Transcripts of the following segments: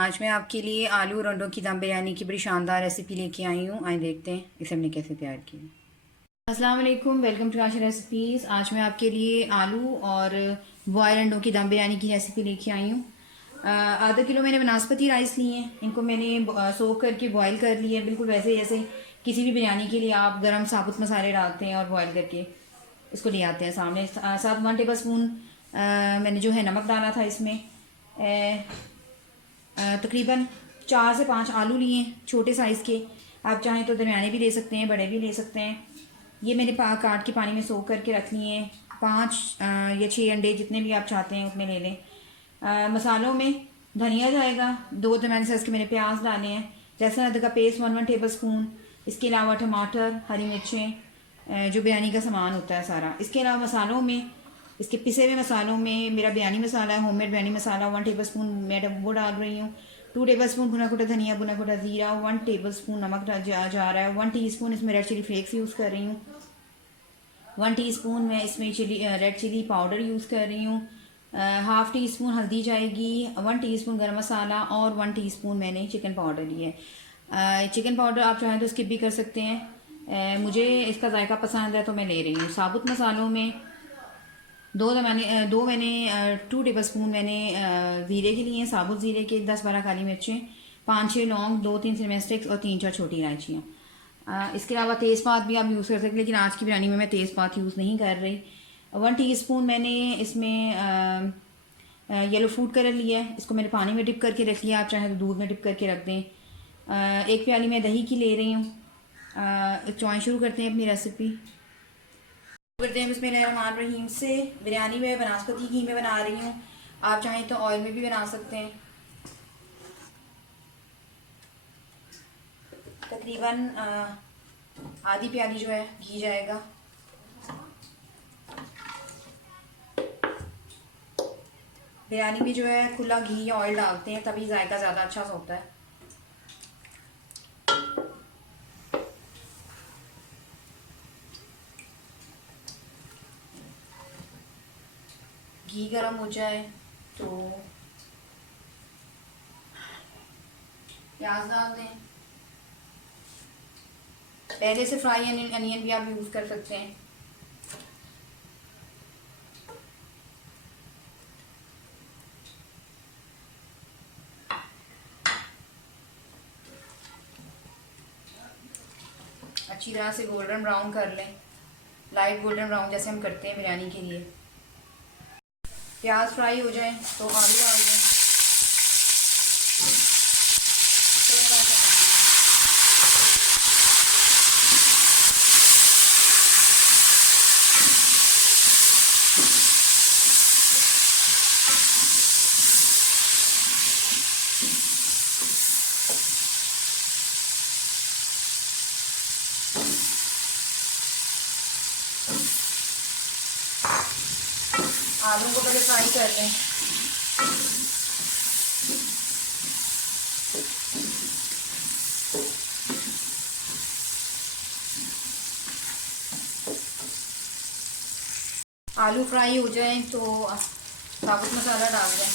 आज मैं आपके लिए आलू और अंडों की दम बिरयानी की बड़ी शानदार रेसिपी लेके आई हूँ। आइए देखते हैं इसे हमने कैसे तैयार की। अस्सलाम वालेकुम, वेलकम टू आशा रेसिपीज़। आज मैं आपके लिए आलू और बॉयल अंडों की दम बिरयानी की रेसिपी लेके आई हूँ। आधा किलो मैंने बनास्पति राइस लिए हैं। इनको मैंने सोख करके बॉयल कर लिए, बिल्कुल वैसे जैसे किसी भी बिरयानी के लिए आप गरम साबुत मसाले डालते हैं और बॉयल करके इसको ले आते हैं सामने। साथ 1 टेबल स्पून मैंने जो है नमक डाला था इसमें। तकरीबन 4 से 5 आलू लिए, छोटे साइज़ के। आप चाहें तो दरमियाने भी ले सकते हैं, बड़े भी ले सकते हैं। ये मैंने काट के पानी में सोख करके रख लिए हैं। 5 या 6 अंडे, जितने भी आप चाहते हैं उतने ले लें। मसालों में धनिया जाएगा, 2 दरमियाने साइज़ के मैंने प्याज डाले हैं। लहसुन अदरक का पेस्ट 1 टेबल स्पून। इसके अलावा टमाटर, हरी मिर्चें, जो बिरयानी का सामान होता है सारा। इसके अलावा मसालों में, इसके पिसे हुए मसालों में मेरा बिरयानी मसाला है, होममेड बिरयानी मसाला 1 टेबल स्पून मैं वो डाल रही हूँ। 2 टेबल स्पून भुना कुटा धनिया, भुना कुटा ज़ीरा, 1 टेबल स्पून नमक जा रहा है। 1 टीस्पून इसमें रेड चिली फ्लेक्स यूज़ कर रही हूँ। 1 टीस्पून मैं इसमें रेड चिली पाउडर यूज़ कर रही हूँ। हाफ़ टी स्पून हल्दी जाएगी, 1 टीस्पून गरम मसाला और 1 टीस्पून मैंने चिकन पाउडर लिया है। चिकन पाउडर आप चाहें तो स्किप भी कर सकते हैं। मुझे इसका जायका पसंद है तो मैं ले रही हूँ। साबुत मसालों में दो मैंने 2 टेबल स्पून मैंने ज़ीरे के लिए, साबुत ज़ीरे के, 10-12 काली मिर्चें, 5-6 लौंग, 2-3 सिनेमन स्टिक्स और 3-4 छोटी इलायचियाँ। इसके अलावा तेज़पात भी आप यूज़ कर सकते हैं, लेकिन आज की बिरयानी में मैं तेज़पात यूज़ नहीं कर रही। 1 टीस्पून मैंने इसमें येलो फूड कलर लिया है। इसको मैंने पानी में डिप करके रख लिया, आप चाहें तो दूध में डिप करके रख दें। 1 प्याली मैं दही की ले रही हूँ। चॉइन शुरू करते हैं अपनी रेसिपी। करते हैं बिस्मिल्लाहिर्रहमानिर्रहीम से। बिरयानी में बनास्पति घी में बना रही हूँ, आप चाहें तो ऑयल में भी बना सकते हैं। तकरीबन आधी प्याली जो है घी जाएगा। बिरयानी में जो है खुला घी या ऑयल डालते हैं, तभी जायका ज़्यादा अच्छा सा होता है। घी गर्म हो जाए तो प्याज डाल दें। पहले से फ्राई अनियन भी आप यूज़ कर सकते हैं। अच्छी तरह से गोल्डन ब्राउन कर लें, लाइट गोल्डन ब्राउन जैसे हम करते हैं बिरयानी के लिए। प्याज फ्राई हो जाए तो आलू डाल दें। आलू को पहले फ्राई कर लें। आलू फ्राई हो जाए तो साबुत मसाला डाल दें।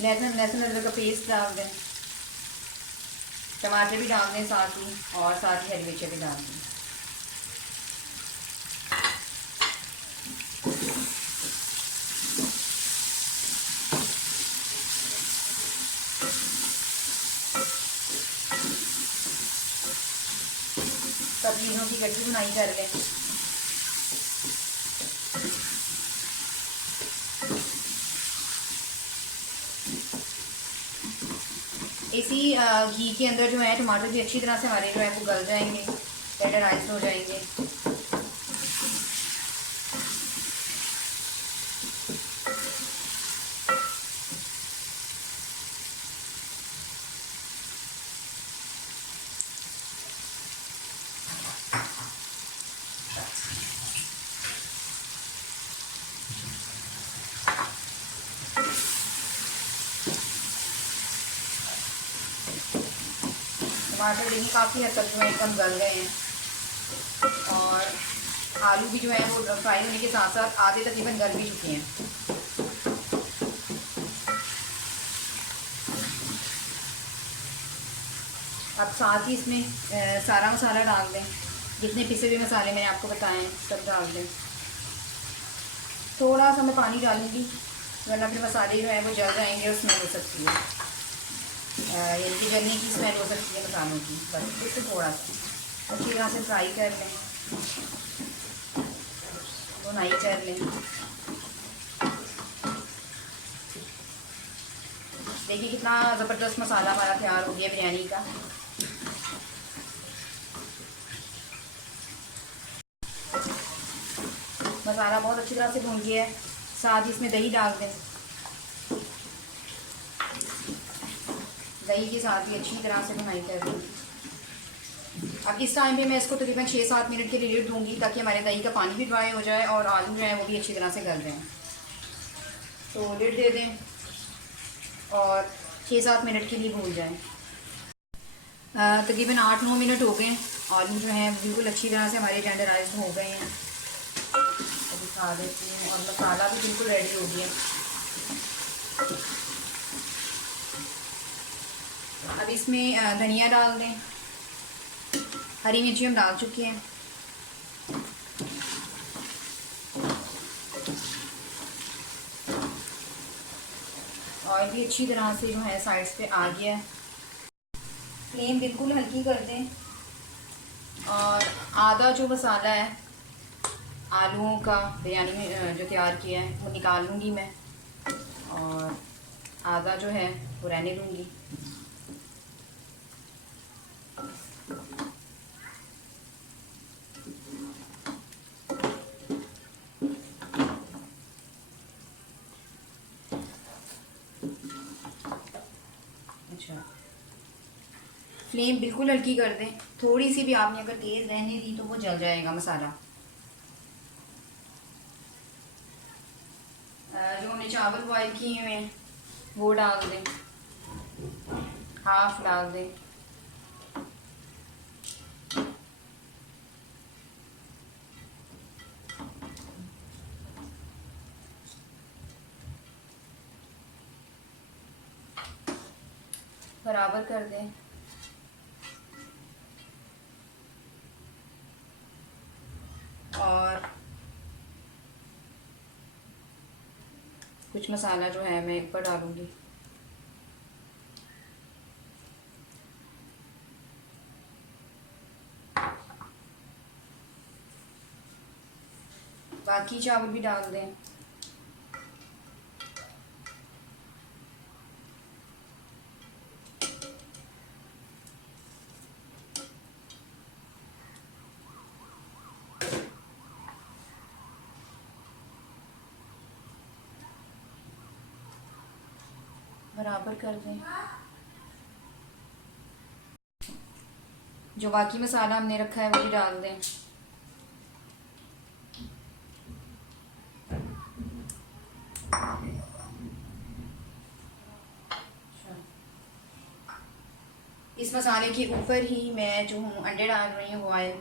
लहसुन अदरक का पेस्ट डाल दें। टमाटर भी डाल दें साथ ही, और साथ ही हरी मिर्चें भी डाल दें। सब चीज़ों की कच्ची बुनाई कर लें। इसी घी के अंदर जो है टमाटर भी अच्छी तरह से हमारे जो है वो गल जाएंगे, टेंडराइज हो जाएंगे। टमाटर देखिए काफ़ी हद तक जो है एकदम गल गए हैं, और आलू भी जो है वो फ्राई होने के साथ साथ आधे तकरीबन गल भी चुके हैं। अब साथ ही इसमें सारा मसाला डाल दें, जितने पिसे हुए मसाले मैंने आपको बताए हैं सब डाल दें। थोड़ा सा मैं पानी डालूँगी वरना फिर मसाले जो है वो जल जाएंगे और स्मेल हो सकती है, यानी कि जलने की स्मेल हो सकती है मसालों की। बस इससे थोड़ा सा अच्छी तरह से फ्राई कर लें, भुनाई कर लें। देखिए कितना ज़बरदस्त मसाला हमारा तैयार हो गया बिरयानी का। मसाला बहुत अच्छी तरह से भून गया है। साथ ही इसमें दही डाल दें, दही के साथ ही अच्छी तरह से भुनाई कर दें। अब इस टाइम पे मैं इसको तकरीबन 6-7 मिनट के लिए लिड दूँगी ताकि हमारे दही का पानी भी ड्राई हो जाए और आलू जो है वो भी अच्छी तरह से गल जाएँ। तो लिड दे दें और 6-7 मिनट के लिए भून जाएँ। तकरीबन 8-9 मिनट हो गए। आलू जो हैं बिल्कुल अच्छी तरह से हमारे टेंडराइज्ड हो गए हैं। दिखा देती हूँ, और मसाला भी बिल्कुल रेडी हो गया। अब इसमें धनिया डाल दें, हरी मिर्ची हम डाल चुके हैं। ऑयल भी अच्छी तरह से जो है साइड्स पे आ गया है। फ्लेम बिल्कुल हल्की कर दें और आधा जो मसाला है आलूओं का बिरयानी में जो तैयार किया है वो निकाल लूँगी मैं, और आधा जो है वो रहने दूँगी। अच्छा, फ्लेम बिल्कुल हल्की कर दें। थोड़ी सी भी आपने अगर तेज़ रहने दी तो वो जल जाएगा मसाला। जो हमने चावल बॉयल किए हुए हैं वो डाल दें, हाफ डाल दें। बराबर कर दें। और कुछ मसाला जो है मैं ऊपर डालूँगी। बाकी चावल भी डाल दें। बराबर कर दें। जो बाकी मसाला हमने रखा है वो भी डाल दें। इस मसाले के ऊपर ही मैं जो हूँ अंडे डाल रही हूँ बॉयल।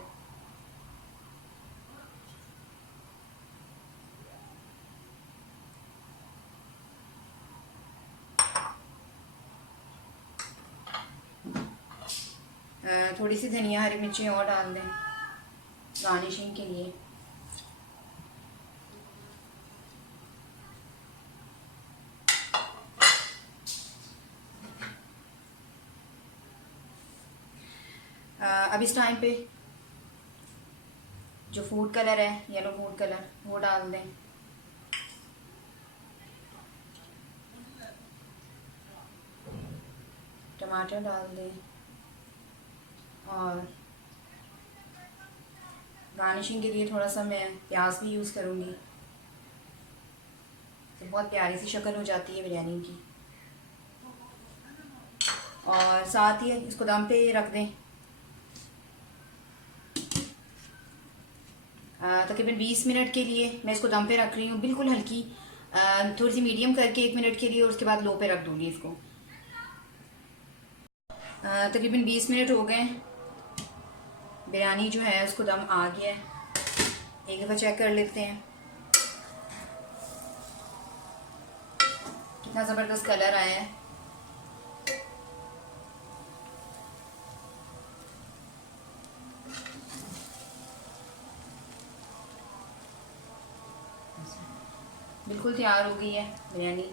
थोड़ी सी धनिया हरी मिर्ची और डाल दें गार्निशिंग के लिए। अब इस टाइम पे जो फूड कलर है, येलो फूड कलर, वो डाल दें। टमाटर डाल दें और गार्निशिंग के लिए थोड़ा सा मैं प्याज भी यूज़ करूँगी, तो बहुत प्यारी सी शक्ल हो जाती है बिरयानी की। और साथ ही इसको दम पे रख दें तकरीबन 20 मिनट के लिए। मैं इसको दम पे रख रही हूँ बिल्कुल हल्की, थोड़ी सी मीडियम करके 1 मिनट के लिए, और उसके बाद लो पे रख दूँगी इसको। तकरीबन 20 मिनट हो गए, बिरयानी जो है उसको दम आ गया है। एक दफ़ा चेक कर लेते हैं। कितना ज़बरदस्त कलर आया है। बिल्कुल तैयार हो गई है बिरयानी।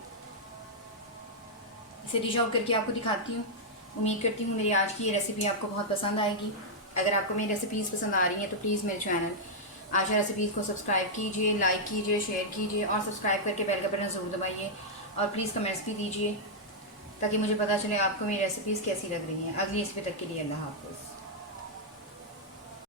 इसे डिश आउट करके आपको दिखाती हूँ। उम्मीद करती हूँ मेरी आज की ये रेसिपी आपको बहुत पसंद आएगी। अगर आपको मेरी रेसिपीज़ पसंद आ रही हैं तो प्लीज़ मेरे चैनल आशा रेसिपीज़ को सब्सक्राइब कीजिए, लाइक कीजिए, शेयर कीजिए और सब्सक्राइब करके बेल का बटन ज़रूर दबाइए और प्लीज़ कमेंट्स भी दीजिए ताकि मुझे पता चले आपको मेरी रेसिपीज़ कैसी लग रही हैं। अगली रेसिपी तक के लिए अल्लाह हाफ़िज़।